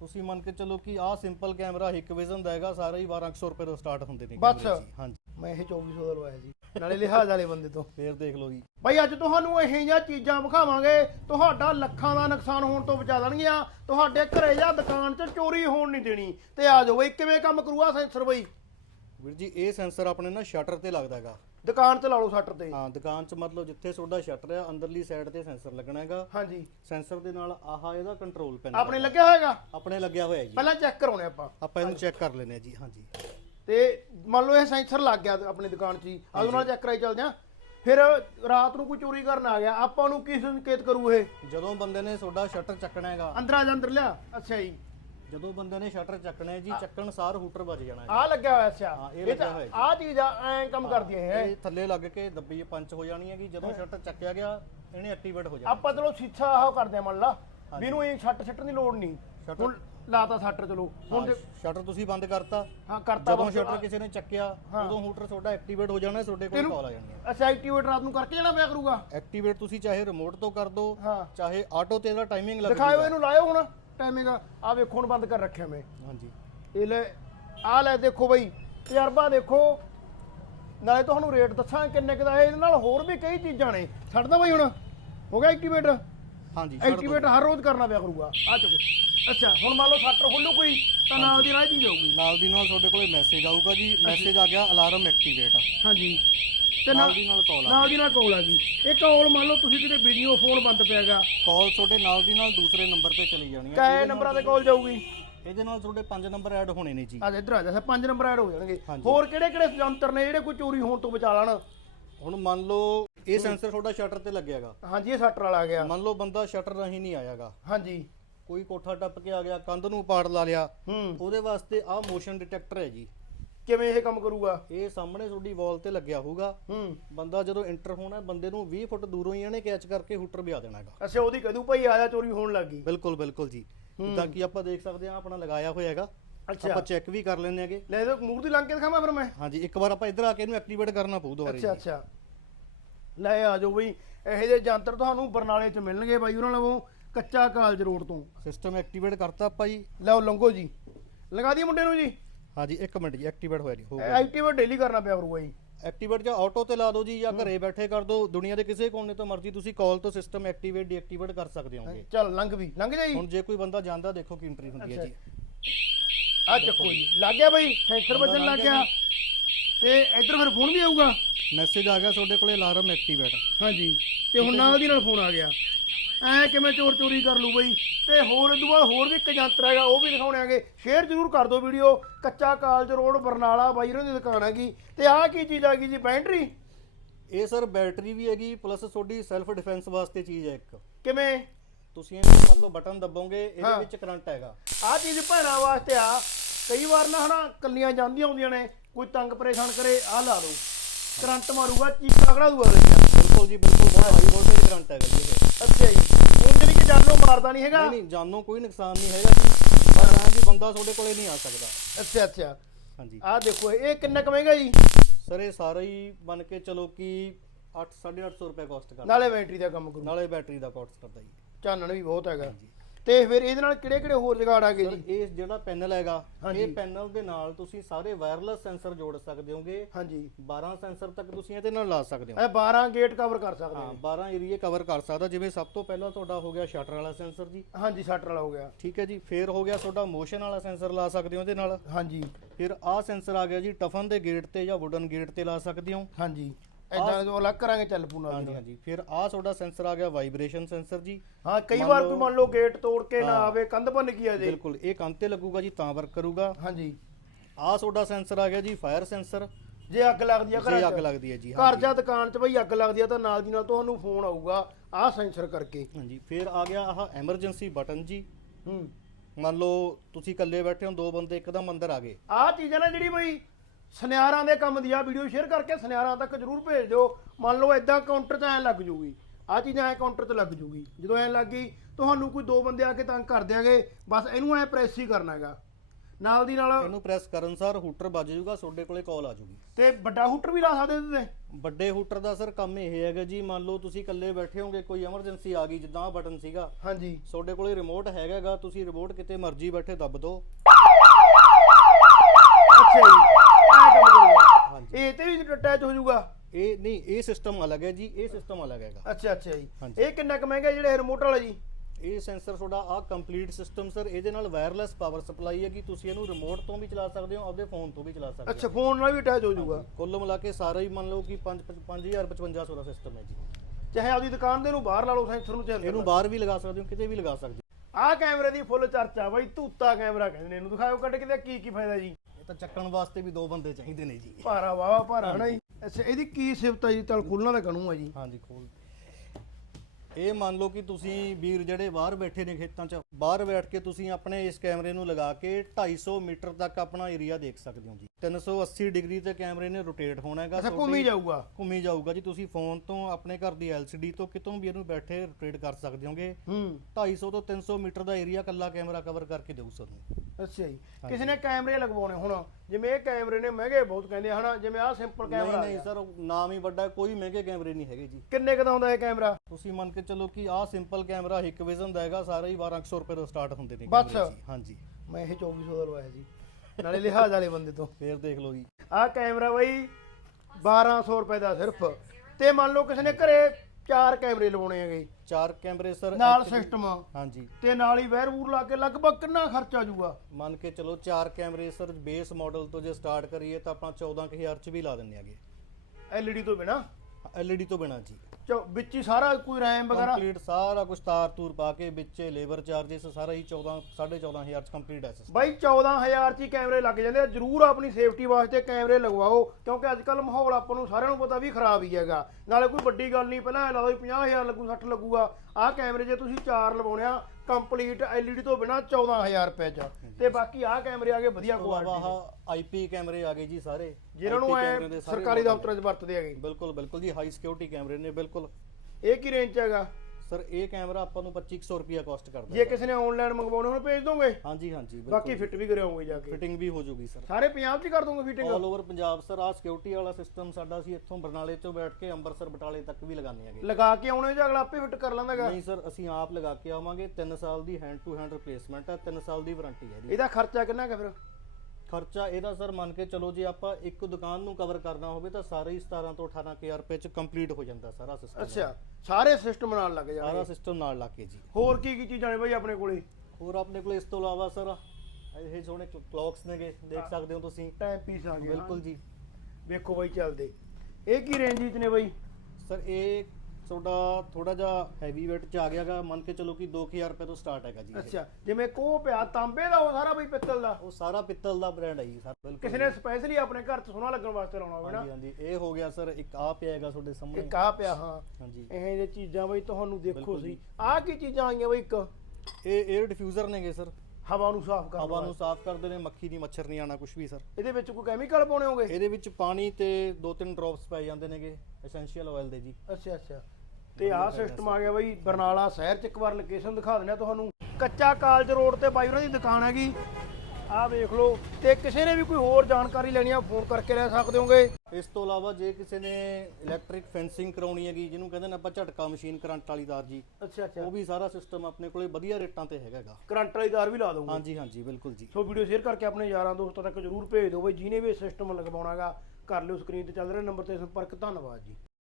ਤੁਸੀਂ ਮੰਨ ਕੇ ਚੱਲੋ ਕਿ ਆਹ ਸਿੰਪਲ ਕੈਮਰਾ ਹਿਕ ਵਿਜ਼ਨ ਦਾ ਹੈਗਾ ਸਾਰਾ ਹੀ 1200 ਰੁਪਏ ਤੋਂ ਸਟਾਰਟ ਹੁੰਦੇ ਨੇ ਬਸ। ਕੈਮਰੇ ਜੀ ਹਾਂਜੀ। ਮੈਂ ਇਹ 2400 ਦਾ ਲਵਾਇਆ ਸੀ। ਨਾਲੇ ਲਿਹਾਜ਼ ਵਾਲੇ ਬੰਦੇ ਤੋਂ। ਫੇਰ ਦੇਖ ਲਓ ਜੀ। ਭਾਈ ਅੱਜ ਤੁਹਾਨੂੰ ਇਹ ਜਿਹੀਆਂ ਚੀਜ਼ਾਂ ਵਿਖਾਵਾਂਗੇ। ਤੁਹਾਡਾ ਲੱਖਾਂ ਦਾ ਨੁਕਸਾਨ ਹੋਣ ਤੋਂ ਬਚਾ ਦੇਣਗੀਆਂ। ਤੁਹਾਡੇ ਘਰੇ ਜਾਂ ਦੁਕਾਨ 'ਚ ਚੋਰੀ ਹੋਣ ਨਹੀਂ ਦੇਣੀ। ਤੇ ਆ ਜਾਓ ਬਈ ਕਿਵੇਂ ਕੰਮ ਕਰੂਗਾ ਸੈਂਸਰ ਬਈ? ਵੀਰ ਜੀ ਇਹ ਸੈਂਸਰ ਆਪਣੇ ਨਾ ਸ਼ਟਰ ਤੇ ਲੱਗਦਾ ਹੈਗਾ। ਦੁਕਾਨ ਤੇ ਲਾ ਲਓ ਸ਼ਟਰ ਤੇ। ਹਾਂ ਦੁਕਾਨ 'ਚ ਮਤਲਬ ਜਿੱਥੇ ਤੁਹਾਡਾ ਸ਼ਟਰ ਹੈ ਅੰਦਰਲੀ ਸਾਈਡ ਤੇ ਸੈਂਸਰ ਲੱਗਣਾ ਹੈਗਾ। ਹਾਂਜੀ। ਸੈਂਸਰ ਦੇ ਨਾਲ ਆਹ ਇਹਦਾ ਕੰਟਰੋਲ ਪੈਨ ਆਪਣੇ ਲੱਗਿਆ ਹੋਏਗਾ? ਆਪਣੇ ਲੱਗਿਆ ਹੋਇਆ ਜੀ। ਪਹਿਲਾਂ ਚੈੱਕ ਕਰਾਉਣੇ ਆਪਾਂ। ਆਪਾਂ ਇਹਨੂੰ ਚੈੱਕ ਕਰ ਲੈਨੇ ਆ ਜੀ ਹਾਂਜੀ। ਤੇ ਮੰਨ ਲਓ ਇਹ ਸੈਂਸਰ ਲੱਗ ਗਿਆ ਆਪਣੀ ਦੁਕਾਨ 'ਚ ਹੀ ਆਜੋ ਨਾਲ ਚੈੱਕ ਕਰਾਈ ਚੱਲਦੇ ਆ ਫਿਰ ਰਾਤ ਨੂੰ ਕੋਈ ਚੋਰੀ ਕਰਨ ਆ ਗਿਆ। ਆਪਾਂ ਨੂੰ ਕੀ ਸੰਕੇਤ ਕਰੂ ਇਹ? ਜਦੋਂ ਬੰਦੇ ਨੇ ਤੁਹਾਡਾ ਸ਼ਟਰ ਚੱਕਣਾ ਹੈਗਾ। ਅੰਦਰ ਆ ਜਾ ਅੰਦਰ ਲਿਆ। ਅੱਛਾ ਜੀ। ਜਦੋਂ ਬੰਦੇ ਨੇ ਸ਼ਟਰ ਚੱਕਣਾ ਹੈ। ਜੀ ਚੱਕਣ ਸਾਰ ਹੂਟਰ ਵੱਜ ਜਾਣਾ ਹੈ ਆ ਲੱਗਿਆ ਹੋਇਆ ਅੱਛਾ ਹਾਂ, ਇਹ ਇਹ ਲੱਗਿਆ ਤਾਂ ਹੋਇਆ ਜੀ। ਆ ਚੀਜ਼ ਆ ਐਂ ਕੰਮ ਕਰਦੀ ਹੈ ਇਹ। ਇਹ ਥੱਲੇ ਲੱਗ ਕੇ ਦੱਬੀ ਪੰਚ ਹੋ ਜਾਣੀ ਹੈਗੀ ਜਦੋਂ ਸ਼ਟਰ ਚੱਕਿਆ ਗਿਆ ਇਹਨੇ ਐਕਟੀਵੇਟ ਹੋ ਜਾਣਾ। ਆਪਾਂ ਚਲੋ ਸੀਛਾ ਆਹ ਕਰਦੇ ਆ ਮੰਨ ਲਾ। ਵੀ ਇਹਨੂੰ ਇਹ ਛੱਟ ਛੱਟਣ ਦੀ ਲੋੜ ਨਹੀਂ। Shutter- ਹੁਣ ਲਾਤਾ ਸ਼ਟਰ ਚਲੋ। ਹੁਣ ਤੇ- ਸ਼ਟਰ ਤੁਸੀਂ ਬੰਦ ਕਰਤਾ। ਹਾਂ ਕਰਤਾ ਜਦੋਂ ਬਸ। ਸ਼ਟਰ ਕਿਸੇ ਨੇ ਚੱਕਿਆ ਉਦੋਂ ਹੂਟਰ ਤੁਹਾਡਾ ਐਕਟੀਵੇਟ ਹੋ ਜਾਣਾ ਤੁਹਾਡੇ ਕੋਲ ਕਾਲ ਆ ਜਾਣੀ ਹੈ। ਅੱਛਾ ਐਕਟੀਵੇਟ ਰਾਤ ਨੂੰ ਕਰਕੇ ਜਾਣਾ ਪਿਆ ਕਰੂਗਾ? ਐਕਟੀਵੇਟ ਤੁਸੀਂ ਚਾਹੇ ਰਿਮੋਟ ਤੋਂ ਕਰ ਦਿਓ ਹਾਂ। ਚਾਹੇ ਆਟੋ ਤੇ ਇਹਦਾ ਟਾਈਮਿੰਗ ਲੱਗ ਦਿਖਾਓ ਜਾਊਗਾ। ਇਹਨੂੰ ਲਾਇਓ ਹੁਣ। ਟਾਈਮਿੰਗ ਆ ਵੇਖੋ ਹੁਣ ਬੰਦ ਕਰ ਰੱਖਿਆ ਮੈਂ। ਹਾਂਜੀ। ਇਹ ਲੈ ਆ ਲੈ ਦੇਖੋ ਬਈ ਤਜਰਬਾ ਦੇਖੋ। ਨਾਲੇ ਤੁਹਾਨੂੰ ਰੇਟ ਦੱਸਾਂ ਕਿੰਨੇ ਕੁ ਦਾ ਇਹਦੇ ਨਾਲ ਹੋਰ ਵੀ ਕਈ ਚੀਜ਼ਾਂ ਨੇ। ਛੱਡਦਾ ਬਈ ਹੁਣ। ਹੋ ਗਿਆ ਐਕਟੀਵੇਟ ਹਾਂਜੀ। ਐਕਟੀਵੇਟ ਹਰ ਰੋਜ਼ ਕਰਨਾ ਪਿਆ ਕਰੂਗਾ। ਆ ਚੁੱਕੋ। ਅੱਛਾ ਹੁਣ ਮੰਨ ਲਓ ਸ਼ਟਰ ਖੁੱਲੂ ਕੋਈ ਤਾਂ ਨਾਲ ਦੀ ਨਾਲ ਹੀ ਚੀਜ਼ ਆਊਗੀ। ਨਾਲ ਦੀ ਨਾਲ ਤੁਹਾਡੇ ਕੋਲੇ ਮੈਸੇਜ ਆਊਗਾ ਜੀ। ਮੈਸੇਜ ਆ ਗਿਆ ਅਲਾਰਮ ਐਕਟੀਵੇਟ ਹਾਂਜੀ। ਤੇ ਨਾਲ ਦੀ ਨਾਲ ਕਾਲ ਆ। ਨਾਲ ਦੀ ਨਾਲ ਕਾਲ ਆ ਗਈ ਇਹ ਕਾਲ ਮੰਨ ਲਓ ਤੁਸੀਂ ਕਿਤੇ ਵੀਡੀਓ ਫੋਨ ਬੰਦ ਪਿਆਗਾ ਕਾਲ ਤੁਹਾਡੇ ਨਾਲ ਦੀ ਨਾਲ ਦੂਸਰੇ ਨੰਬਰ ਤੇ ਚਲੀ ਜਾਣੀ ਹੈ ਕੈ ਇਹਦੇ ਨਾਲ ਨੰਬਰਾਂ ਤੇ ਕਾਲ ਜਾਊਗੀ। ਇਹਦੇ ਨਾਲ ਤੁਹਾਡੇ ਪੰਜ ਨੰਬਰ ਐਡ ਹੋਣੇ ਨੇ ਜੀ। ਆ ਇੱਧਰ ਆ ਜਾ ਪੰਜ ਨੰਬਰ ਐਡ ਹੋ ਜਾਣਗੇ। ਹੋਰ ਕਿਹੜੇ ਕਿਹੜੇ ਯੰਤਰ ਨੇ ਜਿਹੜੇ ਕੋਈ ਚੋਰੀ ਹੋਣ ਤੋਂ ਬਚਾ ਲੈਣ? ਹੁਣ ਮੰਨ ਲਓ ਇਹ ਸੈਂਸਰ ਤੁਹਾਡਾ ਸ਼ਟਰ ਤੇ ਲੱਗਿਆਗਾ। ਹਾਂਜੀ ਇਹ ਸ਼ਟਰ ਵਾਲਾ ਆ ਗਿਆ। ਮੰਨ ਲਓ ਬੰਦਾ ਸ਼ਟਰ ਰਾਹੀਂ ਨਹੀਂ ਆਇਆਗਾ। ਹਾਂਜੀ। ਕੋਈ ਕੋਠਾ ਟੱਪ ਕੇ ਆ ਗਿਆ ਕੰਧ ਨੂੰ ਪਾੜ ਲਾ ਲਿਆ ਹੂੰ। ਉਹਦੇ ਵਾਸਤੇ ਆਹ ਮੋਸ਼ਨ ਡਿਟੈਕਟਰ ਹੈ ਜੀ। ਕਿਵੇਂ ਇਹ ਕੰਮ ਕਰੂਗਾ? ਇਹ ਸਾਹਮਣੇ ਤੁਹਾਡੀ ਵਾਲ ਤੇ ਲੱਗਿਆ ਹੋਊਗਾ। ਹੂੰ। ਬੰਦਾ ਜਦੋਂ ਇੰਟਰ ਹੋਣਾ ਬੰਦੇ ਨੂੰ 20 ਫੁੱਟ ਦੂਰੋਂ ਹੀ ਇਹਨੇ ਕੈਚ ਕਰਕੇ ਹੂਟਰ ਵਿਆ ਦੇਣਾ ਹੈਗਾ ਅੱਛਾ ਉਹਦੀ ਕਦੂ ਭਾਈ ਆਇਆ ਚੋਰੀ ਹੋਣ ਲੱਗ ਗਈ। ਬਿਲਕੁਲ ਬਿਲਕੁਲ ਜੀ। ਜਿੱਦਾਂ ਕਿ ਆਪਾਂ ਦੇਖ ਸਕਦੇ ਹਾਂ ਆਪਣਾ ਲਗਾਇਆ ਹੋਇਆ ਹੈਗਾ ਅੱਛਾ। ਆਪਾਂ ਚੈੱਕ ਵੀ ਕਰ ਲੈਂਦੇ ਹੈਗੇ। ਲੈ ਦੀ ਲੰਘ ਕੇ ਦਿਖਾਵਾਂ ਫਿਰ ਮੈਂ। ਹਾਂਜੀ ਇੱਕ ਵਾਰ ਆਪਾਂ ਇੱਧਰ ਆ ਕੇ ਇਹਨੂੰ ਐਕਟੀਵੇਟ ਕਰਨਾ ਪਊ ਦੁਬਾਰਾ। ਅੱਛਾ ਅੱਛਾ। ਲੈ ਆ ਜਾਓ ਬਈ। ਇਹੋ ਜਿਹੇ ਯੰਤਰ ਤੁਹਾਨੂੰ ਬਰਨਾਲੇ 'ਚ ਮਿਲਣਗੇ ਬਾਈ ਉਹਨਾਂ ਲਵੋਂ ਕੱਚਾ ਕਾਲਜ ਰੋਡ ਤੋਂ। ਸਿਸਟਮ ਐਕਟੀਵੇਟ ਕਰਤਾ ਆਪਾਂ ਜੀ। ਲਓ ਲੰਘੋ ਜੀ। ਲਗਾ ਦਈਏ ਮੁੰਡੇ ਨੂੰ ਜੀ। ਹਾਂਜੀ ਇੱਕ ਮਿੰਟ ਜੀ ਐਕਟੀਵੇਟ ਹੋਇਆ ਜੀ ਹੋ ਗਿਆ ਐਕਟੀਵੇਟ ਡੇਲੀ ਕਰਨਾ ਪਿਆ ਕਰੂਗਾ ਜੀ। ਐਕਟੀਵੇਟ ਜਾਂ ਆਟੋ ਤੇ ਲਾ ਦਿਓ ਜੀ ਜਾਂ ਘਰੇ ਬੈਠੇ ਕਰ ਦਿਓ। ਦੁਨੀਆ ਦੇ ਕਿਸੇ ਕੋਨੇ ਤੋਂ ਮਰਜ਼ੀ ਤੁਸੀਂ ਕਾਲ ਤੋਂ ਸਿਸਟਮ ਐਕਟੀਵੇਟ ਡੀਐਕਟੀਵੇਟ ਕਰ ਸਕਦੇ ਹੋਗੇ। ਚੱਲ ਲੰਘ ਵੀ ਲੰਘ ਜਾਈ। ਹੁਣ ਜੇ ਕੋਈ ਬੰਦਾ ਜਾਂਦਾ ਦੇਖੋ ਕੀ ਐਂਟਰੀ ਹੁੰਦੀ ਹੈ ਜੀ। ਆ ਚੱਕੋ ਜੀ। ਲੱਗ ਗਿਆ ਬਈ ਸੈਂਸਰ ਵੱਜਣ ਲੱਗ ਗਿਆ ਤੇ ਇੱਧਰ ਫਿਰ ਫੋਨ ਵੀ ਆਊਗਾ। ਮੈਸੇਜ ਆ ਗਿਆ ਤੁਹਾਡੇ ਕੋਲੇ ਅਲਾਰਮ ਐਕਟੀਵੇਟ ਹਾਂਜੀ ਤੇ ਹੁਣ ਨਾਲ ਦੀ ਨਾਲ ਫੋਨ ਆ ਗਿਆ। ਐ ਕਿਵੇਂ ਚੋਰ ਚੋਰੀ ਕਰ ਲੂ ਬਈ? ਤੇ ਹੋਰ ਇਹ ਤੋਂ ਬਾਅਦ ਹੋਰ ਵੀ ਇੱਕ ਯੰਤਰ ਹੈਗਾ ਉਹ ਵੀ ਦਿਖਾਉਣੇ ਆਗੇ। ਸ਼ੇਅਰ ਜ਼ਰੂਰ ਕਰ ਦਿਓ ਵੀਡੀਓ। ਕੱਚਾ ਕਾਲਜ ਰੋਡ ਬਰਨਾਲਾ ਬਾਈ ਉਹਨਾਂ ਦੀ ਦੁਕਾਨ ਹੈਗੀ। ਤੇ ਆਹ ਕੀ ਚੀਜ਼ ਆ ਗਈ ਜੀ ਬੈਟਰੀ? ਇਹ ਸਰ ਬੈਟਰੀ ਵੀ ਹੈਗੀ ਪਲੱਸ ਤੁਹਾਡੀ ਸੈਲਫ ਡਿਫੈਂਸ ਵਾਸਤੇ ਚੀਜ਼ ਹੈ ਇੱਕ। ਕਿਵੇਂ? ਤੁਸੀਂ ਇਹਨੂੰ ਮੰਨ ਲਓ ਬਟਨ ਦੱਬੋਗੇ ਇਹਦੇ ਵਿੱਚ ਕਰੰਟ ਹੈਗਾ। ਆਹ ਚੀਜ਼ ਭੈਣਾਂ ਵਾਸਤੇ ਆ। ਕਈ ਵਾਰ ਨਾ ਹਨਾ ਕੱਲੀਆਂ ਜਾਂਦੀਆਂ ਹੁੰਦੀਆਂ ਨੇ ਕੋਈ ਤੰਗ ਪਰੇਸ਼ਾਨ ਕਰੇ ਆਹ ਲਾ ਦਿਓ ਕਰੰਟ ਮਾਰੂਗਾ ਚੀਕਾ ਕਢਾ ਦੂਗਾ ਉਹਦੇ ਚ ਬਿਲਕੁਲ ਜੀ ਬਿਲਕੁਲ। ਬਹੁਤ ਹਾਈ ਵੋਲਟੇਜ ਕਰੰਟ ਹੈਗਾ ਜੀ ਇਹ। ਅੱਛਾ ਜੀ। ਉਹ ਜਿਹੜੀ ਕਿ ਜਾਨੋਂ ਮਾਰਦਾ ਨਹੀਂ ਹੈਗਾ? ਨਹੀਂ ਨਹੀਂ ਜਾਨੋਂ ਕੋਈ ਨੁਕਸਾਨ ਨਹੀਂ ਹੈਗਾ ਜੀ। ਪਰ ਹਾਂ ਜੀ ਬੰਦਾ ਤੁਹਾਡੇ ਕੋਲੇ ਨਹੀਂ ਆ ਸਕਦਾ। ਅੱਛਾ ਅੱਛਾ। ਹਾਂਜੀ। ਆਹ ਦੇਖੋ ਇਹ ਕਿੰਨਾ ਕਮੇਗਾ ਜੀ? ਸਰ ਇਹ ਸਾਰਾ ਹੀ ਬਣ ਕੇ ਚਲੋ ਕਿ 8 850 ਰੁਪਏ ਕਾਸਟ ਕਰਦਾ। ਨਾਲੇ ਬੈਟਰੀ ਦਾ ਕੰਮ ਕਰੂ ਨਾਲੇ ਬੈਟਰੀ ਦਾ ਕਾਸਟ ਕਰਦਾ ਜੀ। ਚਾਨਣ ਵੀ ਬਹੁਤ ਹੈਗਾ। ਤੇ ਫਿਰ ਇਹਦੇ ਨਾਲ ਕਿਹੜੇ ਕਿਹੜੇ ਹੋਰ ਜਗਾੜ ਆ ਗਏ ਜੀ? ਇਹ ਜਿਹੜਾ ਪੈਨਲ ਹੈਗਾ। ਇਹ ਪੈਨਲ ਦੇ ਨਾਲ ਤੁਸੀਂ ਸਾਰੇ ਵਾਇਰਲੈਸ ਸੈਂਸਰ ਜੋੜ ਸਕਦੇ ਹੋਗੇ। ਹਾਂਜੀ। 12 ਸੈਂਸਰ ਤੱਕ ਤੁਸੀਂ ਇਹਦੇ ਨਾਲ ਲਾ ਸਕਦੇ ਹੋ। ਇਹ 12 ਗੇਟ ਕਵਰ ਕਰ ਸਕਦੇ ਹਾਂ ਨੇ। 12 ਏਰੀਏ ਕਵਰ ਕਰ ਸਕਦਾ ਜਿਵੇਂ ਸਭ ਤੋਂ ਪਹਿਲਾਂ ਤੁਹਾਡਾ ਹੋ ਗਿਆ ਸ਼ਟਰ ਵਾਲਾ ਸੈਂਸਰ ਜੀ। ਹਾਂਜੀ ਸ਼ਟਰ ਵਾਲਾ ਹੋ ਗਿਆ। ਠੀਕ ਹੈ ਜੀ ਫਿਰ ਹੋ ਗਿਆ ਤੁਹਾਡਾ ਮੋਸ਼ਨ ਵਾਲਾ ਸੈਂਸਰ ਲਾ ਸਕਦੇ ਹੋ ਇਹਦੇ ਨਾਲ। ਹਾਂਜੀ। ਫਿਰ ਆਹ ਸੈਂਸਰ ਆ ਗਿਆ ਜੀ ਟਫਨ ਦੇ ਗੇਟ ਤੇ ਜਾਂ ਵੁਡਨ ਗੇਟ ਤੇ ਲਾ ਸਕਦੇ ਹੋ। ਹਾਂਜੀ। ਇਦਾਂ ਜੋ ਅਲੱਗ ਕਰਾਂਗੇ ਚੱਲ ਪੂਣਾ ਹਾਂਜੀ ਹਾਂਜੀ। ਫਿਰ ਆਹ ਤੁਹਾਡਾ ਸੈਂਸਰ ਆ ਗਿਆ ਵਾਈਬ੍ਰੇਸ਼ਨ ਸੈਂਸਰ ਜੀ। ਹਾਂ ਕਈ ਵਾਰ ਕੋਈ ਮੰਨ ਲਓ ਗੇਟ ਤੋੜ ਕੇ ਨਾ ਆਵੇ ਕੰਧ ਭੰਨ ਗਈ ਆ ਜੇ। ਬਿਲਕੁਲ ਇਹ ਕੰਨ ਤੇ ਲੱਗੂਗਾ ਜੀ ਤਾਂ ਵਰਕ ਕਰੂਗਾ। ਹਾਂਜੀ। ਆਹ ਤੁਹਾਡਾ ਸੈਂਸਰ ਆ ਗਿਆ ਜੀ ਫਾਇਰ ਸੈਂਸਰ ਜੇ ਅੱਗ ਲੱਗਦੀ ਆ ਜੇ ਘਰਾਂ ਅੱਗ 'ਚ। ਲੱਗਦੀ ਹੈ ਜੀ ਘਰ ਜਾਂ ਦੁਕਾਨ 'ਚ ਬਈ ਅੱਗ ਲੱਗਦੀ ਆ ਤਾਂ ਨਾਲ ਦੀ ਨਾਲ ਤੁਹਾਨੂੰ ਫੋਨ ਆਊਗਾ ਆਹ ਸੈਂਸਰ ਕਰਕੇ। ਹਾਂਜੀ ਫਿਰ ਆ ਗਿਆ ਆਹ ਐਮਰਜੈਂਸੀ ਬਟਨ ਜੀ। ਹੂੰ। ਮੰਨ ਲਓ ਤੁਸੀਂ ਇਕੱਲੇ ਬੈਠੇ ਹੋ ਦੋ ਬੰਦੇ ਇੱਕਦਮ ਅੰਦਰ ਆ ਗਏ। ਆਹ ਚੀਜ਼ ਨਾ ਜਿਹੜੀ ਬਈ ਸੁਨਿਆਰਾਂ ਦੇ ਕੰਮ ਦੀ ਆ ਵੀਡੀਓ ਸ਼ੇਅਰ ਕਰਕੇ ਸੁਨਿਆਰਾਂ ਤੱਕ ਜਰੂਰ ਭੇਜ। ਦਿਓ ਮੰਨ ਲਓ ਇਦਾਂ ਕਾਊਂਟਰ 'ਚ ਐ ਲੱਗ ਜੂਗੀ। ਆਹ ਚੀਜ਼ ਐ ਕਾਊਂਟਰ 'ਤੇ ਲੱਗ ਜੂਗੀ। ਜਦੋਂ ਐ ਲੱਗ ਗਈ ਤੁਹਾਨੂੰ ਕੋਈ ਦੋ ਬੰਦੇ ਆ ਕੇ ਤੰਗ ਕਰ ਦਿਆਂਗੇ ਬਸ ਇਹਨੂੰ ਐ ਪ੍ਰੈਸ ਹੀ ਕਰਨਾ ਹੈਗਾ। ਨਾਲ ਦੀ ਨਾਲ ਇਹਨੂੰ ਪ੍ਰੈਸ ਕਰਨ ਸਾਰ ਹੂਟਰ ਵੱਜ ਜਾਊਗਾ ਤੁਹਾਡੇ ਕੋਲੇ ਕਾਲ ਆ ਜਾਊਗੀ ਤੇ ਵੱਡਾ ਹੂਟਰ ਵੀ ਲਾ ਸਕਦੇ ਇਹਦੇ ਤੇ ਵੱਡੇ ਹੂਟਰ ਦਾ ਸਰ ਕੰਮ ਇਹ ਹੈਗਾ ਜੀ ਮੰਨ ਲਓ ਤੁਸੀਂ ਇਕੱਲੇ ਬੈਠੇ ਹੋਗੇ ਕੋਈ ਐਮਰਜੈਂਸੀ ਆ ਗਈ ਜਿੱਦਾਂ ਆ ਬਟਨ ਸੀਗਾ। ਹਾਂਜੀ। ਤੁਹਾਡੇ ਕੋਲੇ ਰਿਮੋਟ ਹੈਗਾਗਾ ਤੁਸੀਂ ਰਿਮੋਟ ਕਿਤੇ ਮਰਜ਼ੀ ਬੈਠੇ ਦੱਬ ਦਿਓ ਅੱਛਾ ਜੀ। ਇਹ ਤੇ ਵੀ ਅਟੈਚ ਹੋ ਜਾਊਗਾ? ਇਹ ਨਹੀਂ ਇਹ ਸਿਸਟਮ ਅਲੱਗ ਹੈ ਜੀ ਇਹ ਸਿਸਟਮ ਅਲੱਗ ਹੈਗਾ। ਅੱਛਾ ਅੱਛਾ ਜੀ। ਹਾਂਜੀ। ਇਹ ਕਿੰਨਾ ਕੁ ਮਹਿੰਗਾ ਜਿਹੜੇ ਰਿਮੋਟ ਵਾਲਾ ਜੀ? ਇਹ ਸੈਂਸਰ ਤੁਹਾਡਾ ਆ ਕੰਪਲੀਟ ਸਿਸਟਮ ਸਰ ਇਹਦੇ ਨਾਲ ਵਾਇਰਲੈਸ ਪਾਵਰ ਸਪਲਾਈ ਹੈ ਕਿ ਤੁਸੀਂ ਇਹਨੂੰ ਰਿਮੋਟ ਤੋਂ ਵੀ ਚਲਾ ਸਕਦੇ ਹੋ ਆਪਦੇ ਫੋਨ ਤੋਂ ਵੀ ਚਲਾ ਸਕਦੇ ਅੱਛਾ ਫੋਨ ਨਾਲ ਵੀ ਅਟੈਚ ਹੋ ਹੋ ਜਾਊਗਾ। ਕੁੱਲ ਮਿਲਾ ਕੇ ਸਾਰਾ ਹੀ ਮੰਨ ਲਓ ਕਿ 5 5500 ਦਾ ਸਿਸਟਮ ਹੈ ਜੀ। ਚਾਹੇ ਆਪਦੀ ਦੁਕਾਨ ਦੇ ਨੂੰ ਬਾਹਰ ਲਾ ਲਓ ਸੈਂਸਰ ਨੂੰ ਚਾਹੇ ਇਹਨੂੰ ਬਾਹਰ ਵੀ ਲਗਾ ਸਕਦੇ ਹੋ ਕਿਤੇ ਵੀ ਲਗਾ ਸਕਦੇ ਹੋ। ਆਹ ਕੈਮਰੇ ਦੀ ਫੁੱਲ ਚਰਚਾ ਬਾਈ ਧੂਤਾ ਕੈਮਰਾ ਕਹਿੰਦੇ ਨੇ। ਇਹਨੂੰ ਦਿਖਾਓ ਕੱਢ ਕੇ ਤੇ ਕੀ ਕੀ ਫਾਇਦਾ ਜੀ? ਤਾਂ ਚੱਕਣ ਵਾਸਤੇ ਵੀ ਦੋ ਬੰਦੇ ਚਾਹੀਦੇ ਨੇ ਜੀ। ਭਾਰਾ ਵਾਵਾ ਭਾਰਾ ਹਨਾ ਜੀ? ਅੱਛਾ ਇਹਦੀ ਕੀ ਸਿਫਤ ਹੈ ਜੀ? ਚੱਲ ਖੋਲਣਾ ਤਾਂ ਕਣੂ ਹੈ ਜੀ? ਹਾਂਜੀ ਖੋਲ। ਇਹ ਮੰਨ ਲਓ ਕਿ ਤੁਸੀਂ ਵੀਰ ਜਿਹੜੇ ਬਾਹਰ ਬੈਠੇ ਨੇ ਖੇਤਾਂ 'ਚ ਬਾਹਰ ਬੈਠ ਕੇ ਤੁਸੀਂ ਆਪਣੇ ਇਸ ਕੈਮਰੇ ਨੂੰ ਲਗਾ ਕੇ 250 ਮੀਟਰ ਤੱਕ ਆਪਣਾ ਏਰੀਆ ਦੇਖ ਸਕਦੇ ਹੋ ਜੀ। 380 ਡਿਗਰੀ ਤੇ ਕੈਮਰੇ ਨੇ ਰੋਟੇਟ ਹੋਣਾ ਹੈਗਾ ਅੱਛਾ ਘੁੰਮੀ ਜਾਊਗਾ? ਘੁੰਮੀ ਜਾਊਗਾ ਜੀ। ਤੁਸੀਂ ਫੋਨ ਤੋਂ ਆਪਣੇ ਘਰ ਦੀ LCD ਤੋਂ ਕਿਤੋਂ ਵੀ ਇਹਨੂੰ ਬੈਠੇ ਰੋਟੇਟ ਕਰ ਸਕਦੇ ਹੋਗੇ। ਹੂੰ। 250 ਤੋਂ 300 ਮੀਟਰ ਦਾ ਏਰੀਆ ਕੱਲਾ ਕੈਮਰਾ ਕਵਰ ਕਰਕੇ ਦੇਊ ਤੁਹਾਨੂੰ ਅੱਛਾ ਜੀ। ਕਿਸੇ ਨੇ ਕੈਮਰੇ ਲਗਵਾਉਣੇ ਹੁਣ ਜਿਵੇਂ ਇਹ ਕੈਮਰੇ ਨੇ ਮਹਿੰਗੇ ਬਹੁਤ ਕਹਿੰਦੇ ਹਨਾ ਜਿਵੇਂ ਆਹ ਸਿੰਪਲ ਨਹੀਂ ਕੈਮਰਾ ਨਹੀਂ ਸਰ ਨਾਮ ਹੀ ਵੱਡਾ ਕੋਈ ਮਹਿੰਗੇ ਕੈਮਰੇ ਨਹੀਂ ਹੈਗੇ ਜੀ। ਕਿੰਨੇ ਕੁ ਦਾ ਹੁੰਦਾ ਇਹ ਕੈਮਰਾ? ਤੁਸੀਂ ਮੰਨ ਕੇ ਚੱਲੋ ਕਿ ਆਹ ਸਿੰਪਲ ਕੈਮਰਾ ਹਿਕ ਵਿਜ਼ਨ ਦਾ ਹੈਗਾ ਸਾਰਾ ਹੀ 1200 ਰੁਪਏ ਤੋਂ ਸਟਾਰਟ ਹੁੰਦੇ ਨੇ ਬਸ? ਕੈਮਰੇ ਜੀ। ਹਾਂਜੀ। ਮੈਂ ਇਹ 2400 ਦਾ ਲਵਾਇਆ ਸੀ। ਨਾਲੇ ਲਿਹਾਜ਼ ਵਾਲੇ ਬੰਦੇ ਤੋਂ। ਫੇਰ ਦੇਖ ਲਓ ਜੀ। ਆਹ ਕੈਮਰਾ ਬਈ 1200 ਰੁਪਏ ਦਾ ਸਿਰਫ। ਤੇ ਮੰਨ ਲਓ ਕਿਸੇ ਨੇ ਘਰੇ ਚਾਰ ਕੈਮਰੇ ਲਵਾਉਣੇ ਹੈਗੇ। ਚਾਰ ਕੈਮਰੇ ਸਰ ਨਾਲ ਸਿਸਟਮ। ਹਾਂਜੀ। ਤੇ ਨਾਲ ਹੀ ਵੈਰ ਵੂਰ ਲਾ ਕੇ ਲਗਭਗ ਕਿੰਨਾ ਖਰਚਾ ਆ ਜਾਊਗਾ ਮੰਨ ਕੇ ਚਲੋ ਚਾਰ ਕੈਮਰੇ ਸਰ ਬੇਸ ਮਾਡਲ ਤੋਂ ਜੇ ਸਟਾਰਟ ਕਰੀਏ ਤਾਂ ਆਪਾਂ 14000 ਚ ਵੀ ਲਾ ਦਿੰਨੇ ਆਗੇ LED ਤੋਂ ਬਿਨਾ? LED ਤੋਂ ਬਿਨਾ ਜੀ। ਵਿੱਚ ਹੀ ਸਾਰਾ ਕੋਈ ਰੈਮ ਵਗੈਰਾ? ਕੰਪਲੀਟ ਸਾਰਾ ਕੁਝ ਤਾਰ ਤੂਰ ਪਾ ਕੇ ਵਿੱਚ ਲੇਬਰ ਚਾਰजेस ਸਾਰਾ ਹੀ 14 14500 ਚ ਕੰਪਲੀਟ ਹੈ system। ਬਾਈ 14000 ਚ ਹੀ ਕੈਮਰੇ ਲੱਗ ਜਾਂਦੇ ਆ। ਜਰੂਰ ਆਪਣੀ ਸੇਫਟੀ ਵਾਸਤੇ ਕੈਮਰੇ ਲਗਵਾਓ ਕਿਉਂਕਿ ਅੱਜ ਕੱਲ ਮਾਹੌਲ ਆਪਾਂ ਨੂੰ ਸਾਰਿਆਂ ਨੂੰ ਪਤਾ ਵੀ ਖਰਾਬ ਹੀ ਹੈਗਾ। ਨਾਲੇ ਕੋਈ ਵੱਡੀ ਗੱਲ ਨਹੀਂ ਪਹਿਲਾਂ ਇਹ ਲਾ ਲਓ ਵੀ 50000 ਲੱਗੂ 60 ਲੱਗੂਗਾ। ਆਹ ਕੈਮਰੇ ਜੇ ਤੁਸੀਂ ਚਾਰ ਲਵਾਉਣੇ ਆ ਕੰਪਲੀਟ LED ਤੋਂ ਬਿਨਾ 14000 ਰੁਪਏ ਚ। ਤੇ ਬਾਕੀ ਆਹ ਕੈਮਰੇ ਆ ਗਏ ਵਧੀਆ ਕੁਆਲਿਟੀ ਦੇ। ਆਹ ਆਈਪੀ ਕੈਮਰੇ ਆ ਗਏ ਜੀ ਸਾਰੇ। ਜਿਨ੍ਹਾਂ ਨੂੰ IP ਐ ਕੈਮਰੇ ਦੇ ਸਾਰੇ ਸਰਕਾਰੀ model ਦਫ਼ਤਰਾਂ 'ਚ ਵਰਤਦੇ ਹੈਗੇ। ਬਿਲਕੁਲ ਬਿਲਕੁਲ ਜੀ ਹਾਈ ਸਿਕਿਉਰਿਟੀ ਕੈਮਰੇ ਨੇ ਬਿਲਕੁਲ। ਇਹ ਕੀ ਰੇਂਜ 'ਚ ਹੈਗਾ? ਸਰ ਇਹ ਕੈਮਰਾ ਆਪਾਂ ਨੂੰ 2500 ਰੁਪਿਆ ਕਾਸਟ ਕਰਦਾ ਜੇ ਕਿਸੇ ਨੇ ਆਨਲਾਈਨ ਮੰਗਵਾਉਣੇ ਹੋਣ ਭੇਜ ਦੋਗੇ? ਹਾਂਜੀ ਹਾਂਜੀ ਬਾਕੀ ਫਿੱਟ ਵੀ ਕਰਾਉਂਗੇ ਜਾ ਕੇ। ਫਿਟਿੰਗ ਵੀ ਹੋ ਜੂਗੀ ਸਰ। ਸਾਰੇ ਪੰਜਾਬ 'ਚ ਹੀ ਕਰ ਦੋਗੇ fitting all over Punjab sir ਆ ਸਿਕਿਉਰਿਟੀ ਵਾਲਾ ਸਿਸਟਮ ਸਾਡਾ ਸੀ ਇੱਥੋਂ ਬਰਨਾਲੇ ਤੋਂ ਬੈਠ ਕੇ ਅੰਮ੍ਰਿਤਸਰ ਬਟਾਲੇ ਤੱਕ ਵੀ ਲਗਾਉਂਦੇ ਆਗੇ ਲਗਾ ਕੇ ਆਉਣੇ ਜਾਂ ਅਗਲਾ ਆਪੇ ਫਿੱਟ ਕਰ ਲੈਂਦਾਗਾ ਨਹੀਂ ਸਰ ਅਸੀਂ ਆਪ ਲਗਾ ਕੇ ਆਵਾਂਗੇ। 3 ਸਾਲ ਦੀ ਹੈਂਡ ਟੂ ਹੈਂਡ ਰਿਪਲੇਸਮੈਂਟ ਹੈ 3 ਸਾਲ ਦੀ ਵਾਰੰਟੀ ਹੈ ਜੀ ਇਹਦਾ ਖਰਚਾ ਕਿੰਨਾ ਕੁ ਫਿਰ? ਖਰਚਾ ਇਹਦਾ ਸਰ ਮੰਨ ਕੇ ਚਲੋ ਜੇ ਆਪਾਂ ਇੱਕ ਦੁਕਾਨ ਨੂੰ ਕਵਰ ਕਰਨਾ ਹੋਵੇ ਤਾਂ ਸਾਰੇ ਹੀ 17 ਤੋਂ 18000 ਰੁਪਏ ਚ ਕੰਪਲੀਟ ਹੋ ਜਾਂਦਾ ਸਾਰਾ ਸਿਸਟਮ ਅੱਛਾ ਸਾਰੇ ਸਿਸਟਮ ਨਾਲ ਲੱਗ ਸਾਰਾ ਜਾਣਗੇ ਸਿਸਟਮ ਨਾਲ ਲਾ ਕੇ ਜੀ। ਹੋਰ ਕੀ ਕੀ ਚੀਜ਼ਾਂ ਨੇ ਬਾਈ ਆਪਣੇ ਕੋਲੇ? ਹੋਰ ਆਪਣੇ ਕੋਲ ਇਸ ਤੋਂ ਇਲਾਵਾ ਸਰ ਇਹ ਸੋਹਣੇ ਕਲੌਕਸ ਨੇਗੇ ਦੇਖ ਸਕਦੇ ਹੋ ਤੁਸੀਂ। ਟਾਈਮ ਪੀਸ ਆ ਗਏ ਬਿਲਕੁਲ ਜੀ। ਵੇਖੋ ਬਾਈ ਚੱਲਦੇ। ਇਹ ਕੀ ਰੇਂਜ ਵਿੱਚ ਨੇ ਬਾਈ? ਸਰ ਇਹ ਤੁਹਾਡਾ ਥੋੜਾ ਜਿਹਾ ਹੈਵੀ weight ਚ ਆ ਗਿਆਗਾ ਮੰਨ ਕੇ ਚਲੋ ਕਿ 2000 ਰੁਪਏ ਤੋਂ ਸਟਾਰਟ ਹੈਗਾ ਜੀ ਇਹ। ਅੱਛਾ ਜਿਵੇਂ ਕੋਹ ਪਿਆ ਤਾਂਬੇ ਦਾ ਉਹ ਸਾਰਾ ਬਾਈ ਪਿੱਤਲ ਦਾ? ਉਹ ਸਾਰਾ ਪਿੱਤਲ ਦਾ ਬ੍ਰਾਂਡ ਹੈ ਜੀ ਸਰ ਬਿਲਕੁਲ ਕਿਸੇ ਨੇ ਸਪੈਸ਼ਲੀ ਆਪਣੇ ਘਰ 'ਚ ਸੋਹਣਾ ਲੱਗਣ ਵਾਸਤੇ ਲਾਉਣਾ ਹੋਵੇ ਨਾ। ਹਾਂਜੀ ਹਾਂਜੀ ਇਹ ਹੋ ਗਿਆ ਸਰ ਇੱਕ ਆ ਪਿਆ ਹੈਗਾ ਤੁਹਾਡੇ ਸਾਹਮਣੇ। ਇੱਕ ਆ ਪਿਆ ਹਾਂ। ਹਾਂਜੀ। ਇਹ ਜੇ ਚੀਜ਼ਾਂ ਬਾਈ ਤੁਹਾਨੂੰ ਦੇਖੋ ਬਿਲਕੁਲ ਸੀ ਆਹ ਕੀ ਚੀਜ਼ਾਂ ਆਈਆਂ ਬਾਈ ਇੱਕ? ਇਹ 에ਅਰ ਡਿਫਿਊਜ਼ਰ ਨੇਗੇ ਸਰ। ਹਵਾ ਨੂੰ ਸਾਫ਼ ਕਰਨ ਹਵਾ ਨੂੰ ਸਾਫ਼ ਕਰਦੇ ਨੇ ਮੱਖੀ ਦੀ ਮੱਛਰ ਨਹੀਂ ਆਣਾ ਕੁਝ ਵੀ ਸਰ। ਇਹਦੇ ਵਿੱਚ ਕੋਈ ਕੈਮੀਕਲ ਪਾਉਣੇ ਹੋਗੇ? ਇਹਦੇ ਵਿੱਚ ਪਾਣੀ ਤੇ ਦੋ ਤਿੰਨ ਡ੍ਰੌਪਸ ਪੈ ਜਾਂਦੇ ਨੇਗੇ ਐਸੈਂਸ਼ੀਅਲ ਆਇਲ ਦੇ ਜੀ। ਅੱਛਾ ਅੱਛਾ। ਤੇ ਆਹ ਸਿਸਟਮ ਆ ਗਿਆ ਬਾਈ ਬਰਨਾਲਾ ਸ਼ਹਿਰ ਚ ਇੱਕ ਵਾਰ ਲੋਕੇਸ਼ਨ ਦਿਖਾ ਦਿੰਦੇ ਆ ਤੁਹਾਨੂੰ। ਕੱਚਾ ਕਾਲਜ ਰੋਡ ਤੇ ਬਾਈ ਉਹਨਾਂ ਦੀ ਦੁਕਾਨ ਹੈਗੀ। ਆਹ ਵੇਖ ਲਓ ਤੇ ਕਿਸੇ ਨੇ ਵੀ ਕੋਈ ਹੋਰ ਜਾਣਕਾਰੀ ਲੈਣੀ ਆ ਫੋਨ ਕਰਕੇ ਲੈ ਸਕਦੇ ਹੋਗੇ। ਇਸ ਤੋਂ ਇਲਾਵਾ ਜੇ ਕਿਸੇ ਨੇ ਇਲੈਕਟ੍ਰਿਕ ਫੈਂਸਿੰਗ ਕਰਾਉਣੀ ਹੈਗੀ ਜਿਹਨੂੰ ਕਹਿੰਦੇ ਨੇ ਆਪਾਂ ਝਟਕਾ ਮਸ਼ੀਨ ਕਰੰਟ ਵਾਲੀ ਤਾਰ ਜੀ ਅੱਛਾ ਅੱਛਾ। ਉਹ ਵੀ ਸਾਰਾ ਸਿਸਟਮ ਆਪਣੇ ਕੋਲੇ ਵਧੀਆ ਰੇਟਾਂ ਤੇ ਹੈਗਾਗਾ ਕਰੰਟ ਵਾਲੀ ਤਾਰ ਵੀ ਲਾ ਦਊਂਗੇ। ਹਾਂਜੀ ਹਾਂਜੀ ਬਿਲਕੁਲ ਜੀ। ਸੋ ਵੀਡੀਓ ਸ਼ੇਅਰ ਕਰਕੇ ਆਪਣੇ ਯਾਰਾਂ ਦੋਸਤਾਂ ਤੱਕ ਜਰੂਰ ਭੇਜ ਦਿਓ ਬਈ ਜਿਹਨੇ ਵੀ ਸਿਸਟਮ ਲਗਵਾਉਣਾਗਾ ਕਰ ਲਿਓ ਸਕਰੀਨ ਤੇ ਚੱਲ ਰਿਹਾ ਨੰਬਰ ਤੇ ਸੰਪਰਕ ਧੰਨਵਾਦ ਜੀ।